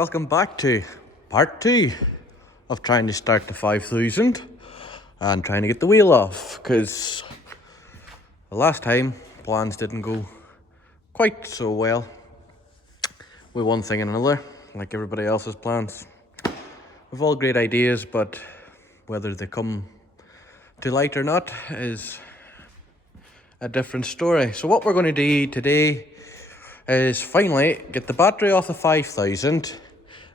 welcome back to part 2 of trying to start the 5000 and trying to get the wheel off, because the last time plans didn't go quite so well with one thing and another, like everybody else's plans. We've all great ideas, but whether they come to light or not is a different story. So what we're going to do today is finally get the battery off the 5000,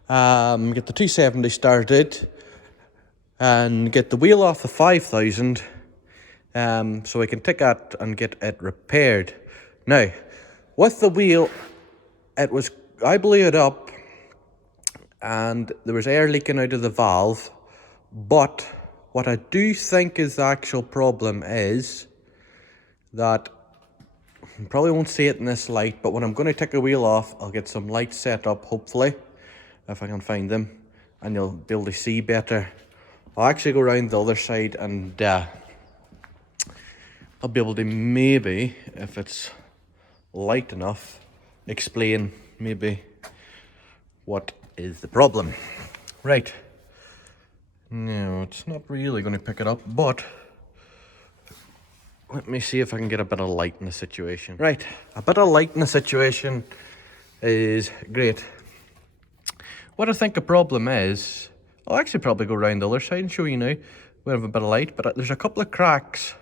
get the 270 started, and get the wheel off the 5000, so we can take that and get it repaired. Now, with the wheel, I blew it up and there was air leaking out of the valve, but what I do think is the actual problem is that you probably won't see it in this light, but when I'm going to take the wheel off, I'll get some lights set up, hopefully, if I can find them, and you'll be able to see better. I'll actually go around the other side and I'll be able to maybe, if it's light enough, explain maybe what is the problem. Right. No, it's not really going to pick it up, but let me see if I can get a bit of light in the situation. Right, a bit of light in the situation is great. What I think the problem is, I'll actually probably go around the other side and show you now. We have a bit of light, but there's a couple of cracks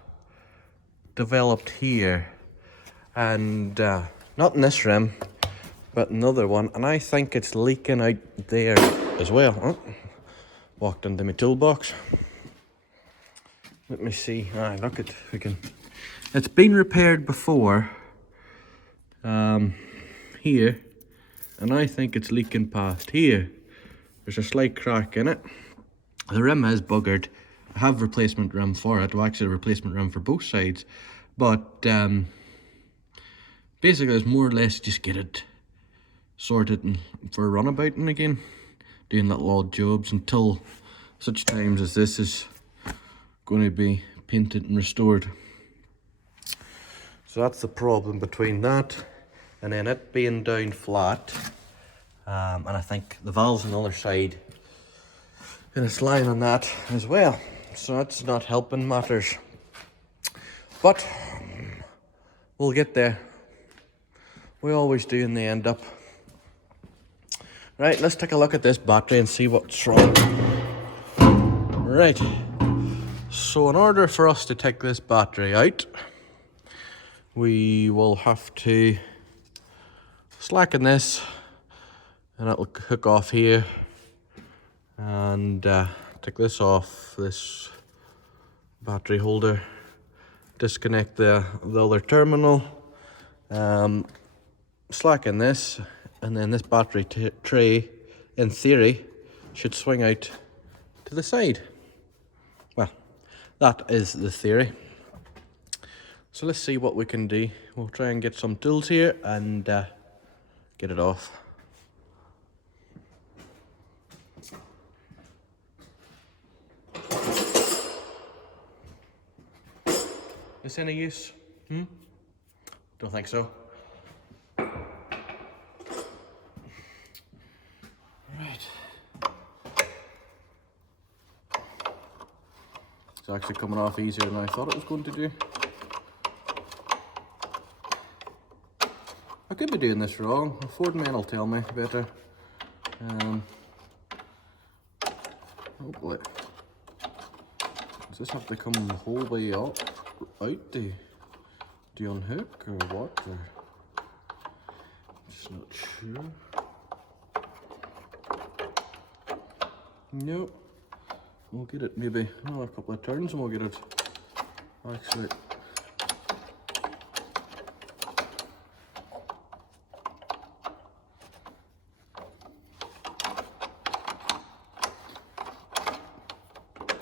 developed here, and not in this rim, but another one, and I think it's leaking out there as well. Oh, walked into my toolbox. Let me see. Look at, we can. It's been repaired before, here, and I think it's leaking past here. There's a slight crack in it. The rim is buggered. I have replacement rim for it. Well, actually, a replacement rim for both sides, but basically, it's more or less just get it sorted and for a runabout and again, doing little odd jobs until such times as this is going to be painted and restored. So that's the problem between that and then it being down flat, and I think the valve's on the other side and it's lying on that as well, so that's not helping matters, but we'll get there. We always do in the end up. Right, let's take a look at this battery and see what's wrong. Right, so in order for us to take this battery out, we will have to slacken this and it'll hook off here, and take this off, this battery holder, disconnect the other terminal, slacken this, and then this battery tray, in theory, should swing out to the side. Well, that is the theory. So let's see what we can do. We'll try and get some tools here and get it off. Is any use? Don't think so. Right. It's actually coming off easier than I thought it was going to do. I could be doing this wrong. Ford men will tell me better. Hopefully. Does this have to come the whole way up, out to unhook or what? Or just not sure. Nope. We'll get it maybe another couple of turns and we'll get it actually.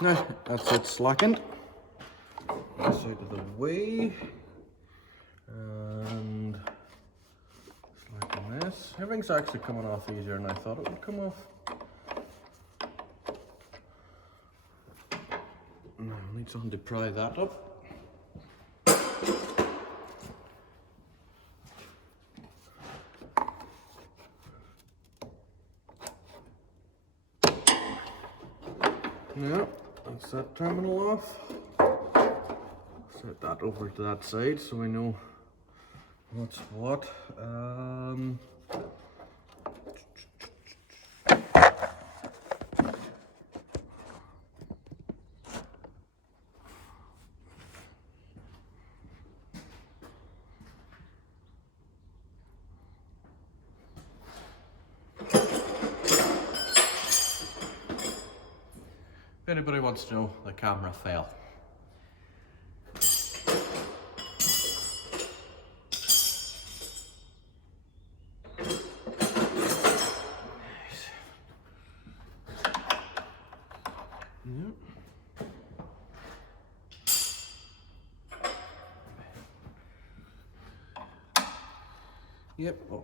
Now, that's it slackened. This out of the way. And slacken this. Everything's actually coming off easier than I thought it would come off. Now, I need something to pry that up. Yeah, that's that terminal off. Set that over to that side so we know what's what. If anybody wants to know, the camera fell. Yep. Oh.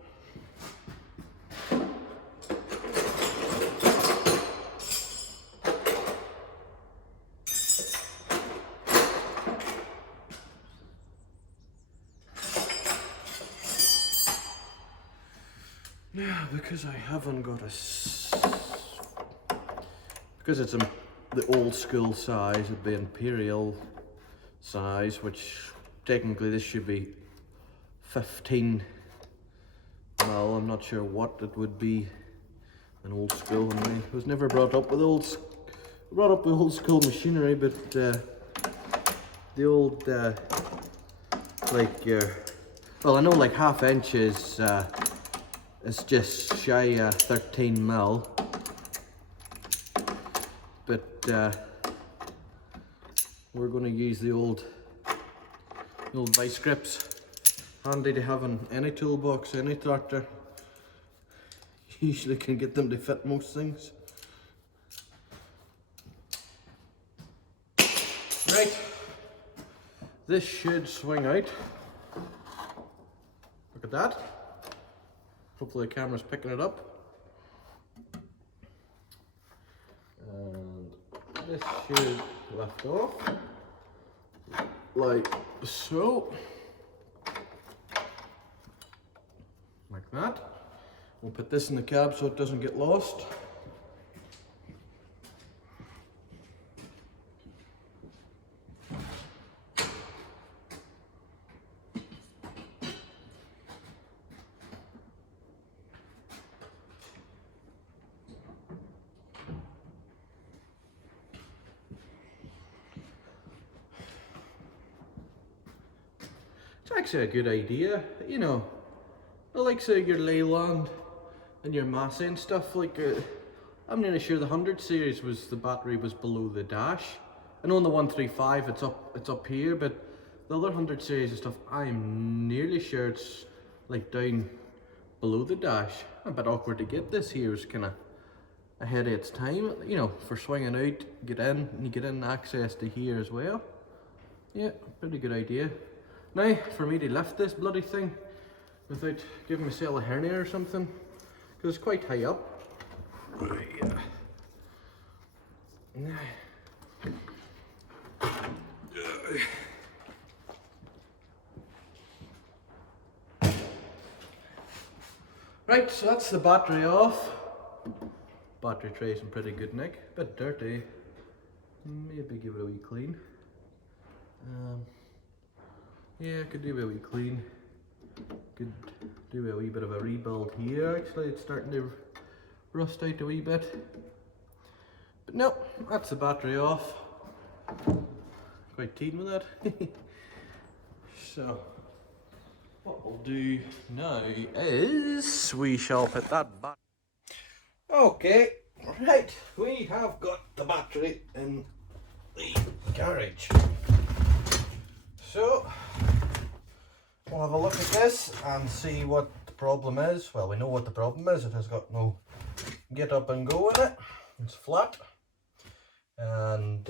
Yeah, because I haven't got because it's the old school size, it'd be imperial size, which technically this should be 15 mil. I'm not sure what it would be in old school. I was never brought up with old school machinery, but the old well, I know like half inch is it's just shy of 13 mil, but we're going to use the old vice grips. Handy to have in any toolbox, any tractor. Usually can get them to fit most things. Right, this should swing out. Look at that. Hopefully the camera's picking it up. And this should lift off, like so. Like that. We'll put this in the cab so it doesn't get lost. It's actually a good idea, you know. I like say your Leyland and your Massey and stuff, like I'm nearly sure the 100 series was the battery was below the dash. I know on the 135 it's up here, but the other 100 series and stuff, I'm nearly sure it's like down below the dash. A bit awkward to get this here, is kind of ahead of its time, you know, for swinging out, get in, and you get in access to here as well. Yeah, pretty good idea. Now, for me to lift this bloody thing without giving myself a hernia or something, because it's quite high up. Right, so that's the battery off. Battery tray's in pretty good nick, a bit dirty. Maybe give it a wee clean. Yeah, could do a wee clean. Could do a wee bit of a rebuild here. Actually, it's starting to rust out a wee bit. But no, that's the battery off. Quite keen with it. So, what we'll do now is we shall put that back. Okay, right, we have got the battery in the garage. So, we'll have a look at this and see what the problem is. Well, we know what the problem is. It has got no get up and go in it. It's flat. And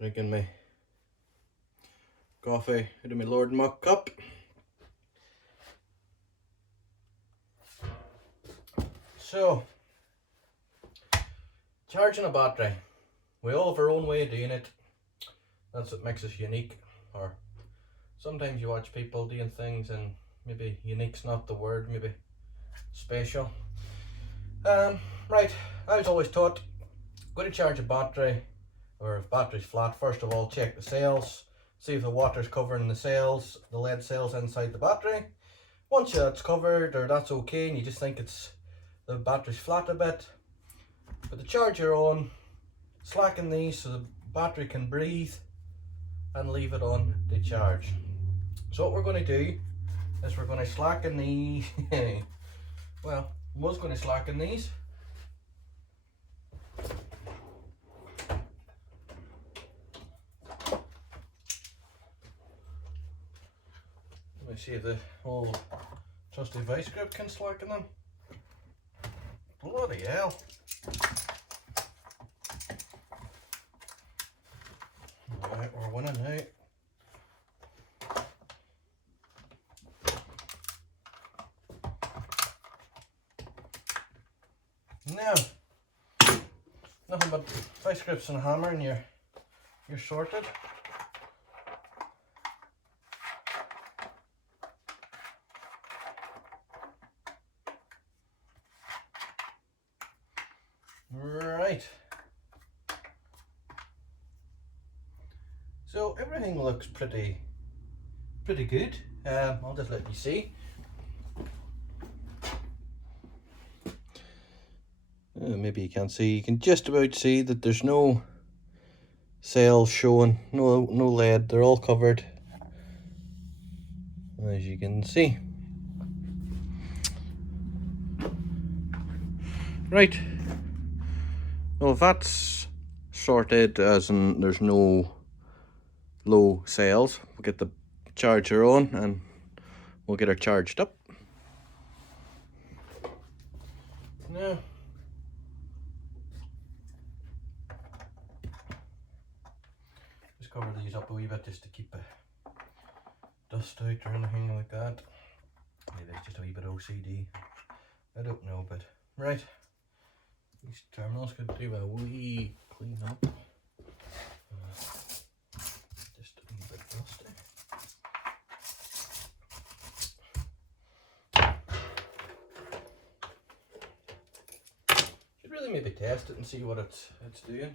drinking my coffee out of my Lord Muck cup. So, charging a battery. We all have our own way of doing it. That's what makes us unique. Or sometimes you watch people doing things and maybe unique's not the word, maybe special. Right, I was always taught, go to charge a battery, or if battery's flat, first of all check the cells, see if the water's covering the cells, the lead cells inside the battery. Once that's covered, or that's okay, and you just think the battery's flat a bit, put the charger on, slacken these so the battery can breathe, and leave it on to charge. So what we're going to do is we're going to slacken these. Well, I was going to slacken these. Let me see if the old trusty vice grip can slacken them. Bloody hell. Alright, we're winning now. Now, nothing but vice grips and a hammer and you're sorted. Right. So everything looks pretty good. I'll just let you see. Maybe you can't see. You can just about see that there's no cells showing, no lead. They're all covered, as you can see. Right. Well, if that's sorted, as in there's no low cells, we'll get the charger on and we'll get her charged up. Now, just cover these up a wee bit just to keep the dust out or anything like that. Maybe it's just a wee bit OCD. I don't know, but right. These terminals could do a wee clean up. Just a wee bit dusty. Should really maybe test it and see what it's doing.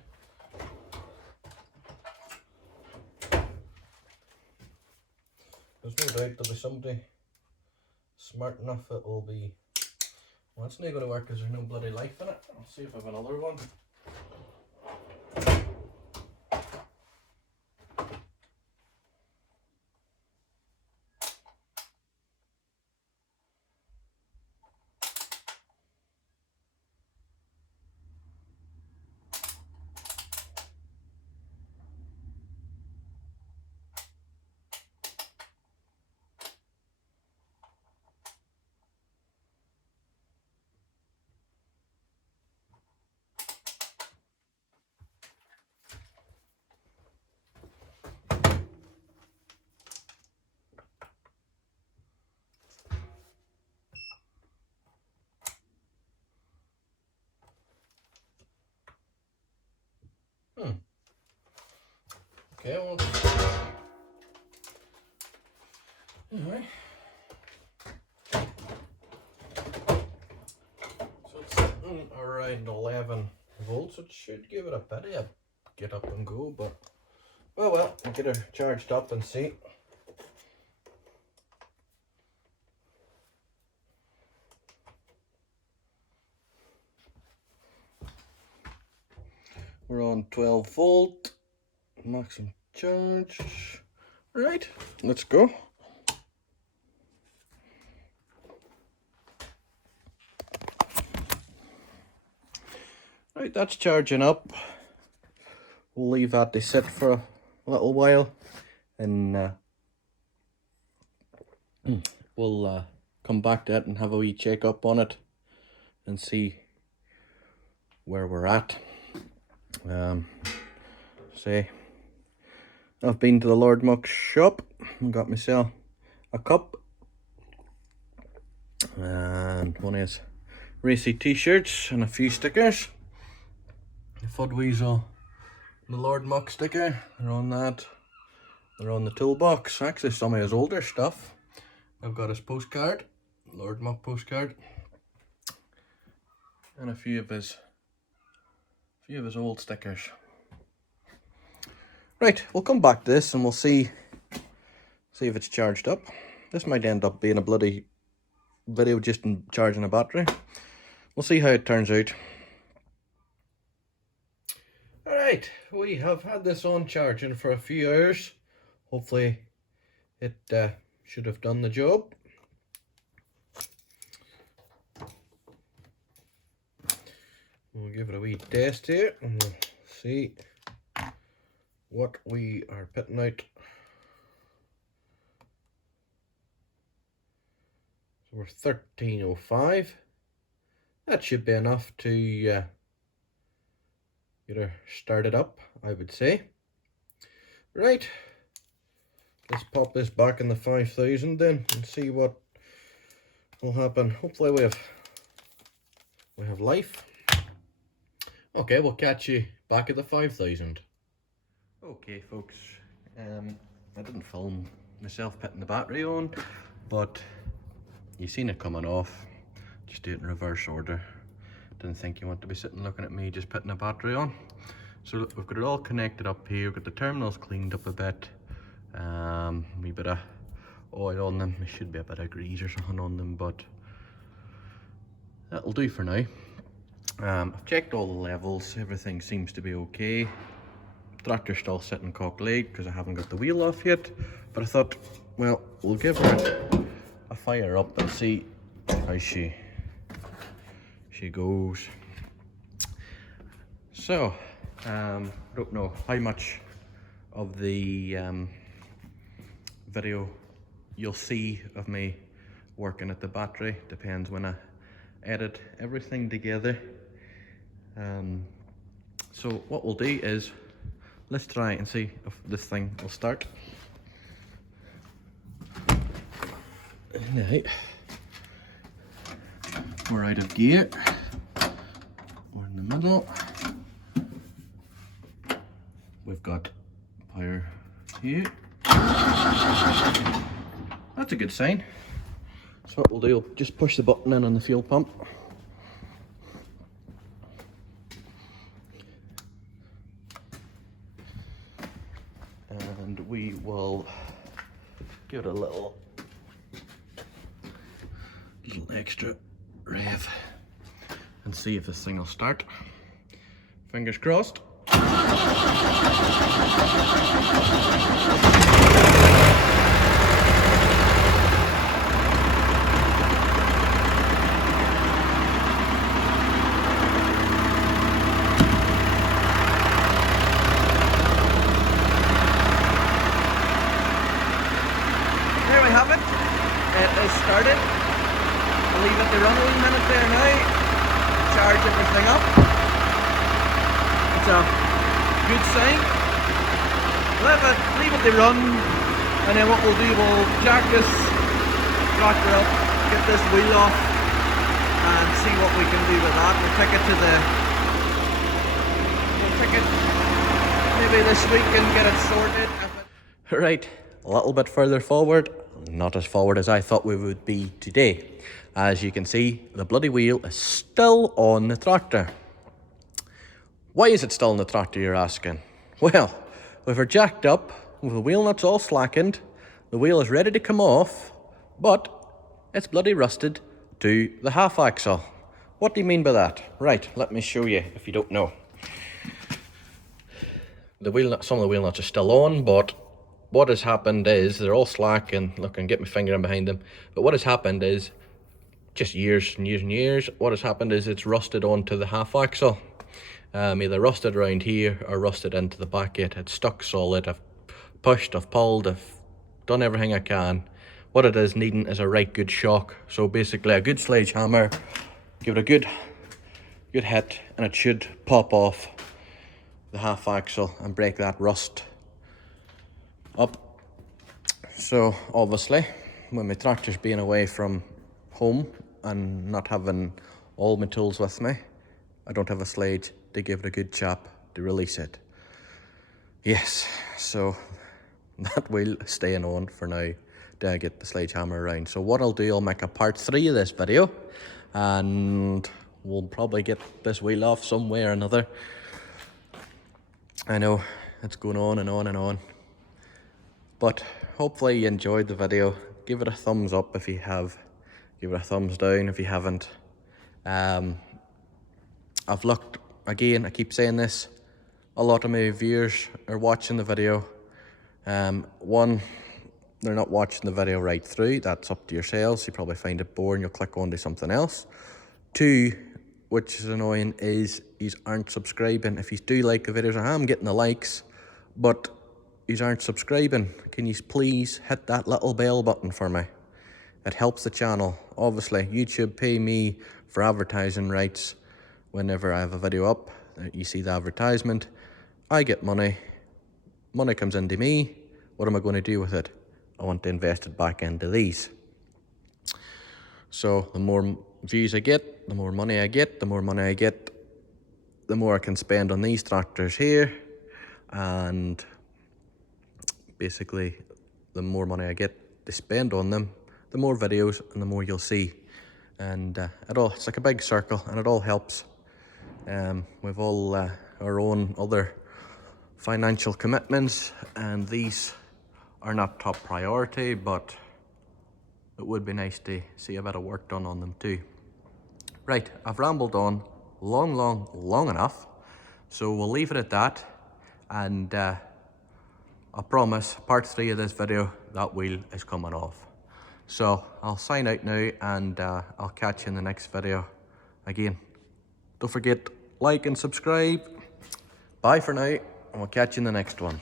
There's no doubt there'll be somebody smart enough that will be. Well, it's not going to work because there's no bloody life in it. I'll see if I have another one. Okay, well, anyway. So it's sitting around 11 volts. It should give it a bit of a get up and go, but well, we'll get her charged up and see. We're on 12 volt, maximum charge. Right, let's go. Right, that's charging up. We'll leave that to sit for a little while, and we'll come back to it and have a wee check up on it and see where we're at. Say, I've been to the Lord Muck's shop and got myself a cup and one of his racy t-shirts and a few stickers. The Fudweasel, the Lord Muck sticker, they're on that. They're on the toolbox. Actually, some of his older stuff. I've got his postcard, Lord Muck postcard. and a few of his old stickers. Right, we'll come back to this and we'll see if it's charged up. This might end up being a bloody video just in charging a battery. We'll see how it turns out. Alright, we have had this on charging for a few hours. Hopefully it should have done the job. We'll give it a wee test here and we'll see what we are putting out. So we're 1305. That should be enough to get her started up, I would say. Right, let's pop this back in the 5000 then and see what will happen. Hopefully we have life. Okay, we'll catch you back at the 5000. Okay folks, I didn't film myself putting the battery on, but you seen it coming off. Just do it in reverse order. Didn't think you want to be sitting looking at me just putting a battery on. So look, we've got it all connected up here. We've got the terminals cleaned up a bit. A wee bit of oil on them. There should be a bit of grease or something on them, but that'll do for now. I've checked all the levels. Everything seems to be okay. Tractor's still sitting cock-legged because I haven't got the wheel off yet. But I thought, well, we'll give her a fire up and see how she goes. So, I don't know how much of the video you'll see of me working at the battery. Depends when I edit everything together. So what we'll do is, let's try and see if this thing will start. Now, we're out of gear. We're in the middle. We've got power here. That's a good sign. So what we'll do, we'll just push the button in on the fuel pump. And we will give it a little extra rev and see if this thing will start. Fingers crossed. There we have it. It is started. I'll leave it to run a wee minute there now. Charge everything up. It's a good sign. Leave it to run, and then what we'll do, we'll jack this tractor up, get this wheel off, and see what we can do with that. We'll take it maybe this week and get it sorted. Right, a little bit further forward. Not as forward as I thought we would be today. As you can see, the bloody wheel is still on the tractor. Why is it still on the tractor, you're asking? Well, with her jacked up, with the wheel nuts all slackened, the wheel is ready to come off, but it's bloody rusted to the half axle. What do you mean by that? Right, let me show you if you don't know. Some of the wheel nuts are still on, but what has happened is they're all slack, and look, I can get my finger in behind them. But what has happened is, just years and years and years, what has happened is it's rusted onto the half axle. Either rusted around here or rusted into the back yet. It's stuck solid. I've pushed, I've pulled, I've done everything I can. What it is needing is a right good shock. So basically a good sledgehammer, give it a good hit, and it should pop off the half axle and break that rust up. So obviously when my tractor's being away from home and not having all my tools with me, I don't have a sledge to give it a good chop to release it. Yes, so that wheel is staying on for now till I get the sledgehammer around. So what I'll do, I'll make a part 3 of this video, and we'll probably get this wheel off some way or another. I know it's going on and on and on, but hopefully you enjoyed the video. Give it a thumbs up if you have, give it a thumbs down if you haven't. I've looked, again, I keep saying this, a lot of my viewers are watching the video. One, they're not watching the video right through. That's up to yourselves. You probably find it boring, you'll click on to something else. Two, which is annoying, is you aren't subscribing. If you do like the videos, I am getting the likes, but you aren't subscribing. Can you please hit that little bell button for me? It helps the channel. Obviously, YouTube pay me for advertising rights. Whenever I have a video up, you see the advertisement, I get money. Money comes into me. What am I going to do with it? I want to invest it back into these. So the more views I get, the more money I get. The more money I get, the more I can spend on these tractors here. And basically, the more money I get to spend on them, the more videos and the more you'll see. And it's like a big circle, and it all helps. We've all our own other financial commitments, and these are not top priority, but it would be nice to see a bit of work done on them too. Right, I've rambled on long enough, so we'll leave it at that. And I promise, part 3 of this video, that wheel is coming off. So I'll sign out now, and I'll catch you in the next video. Again, don't forget, like and subscribe. Bye for now, and we'll catch you in the next one.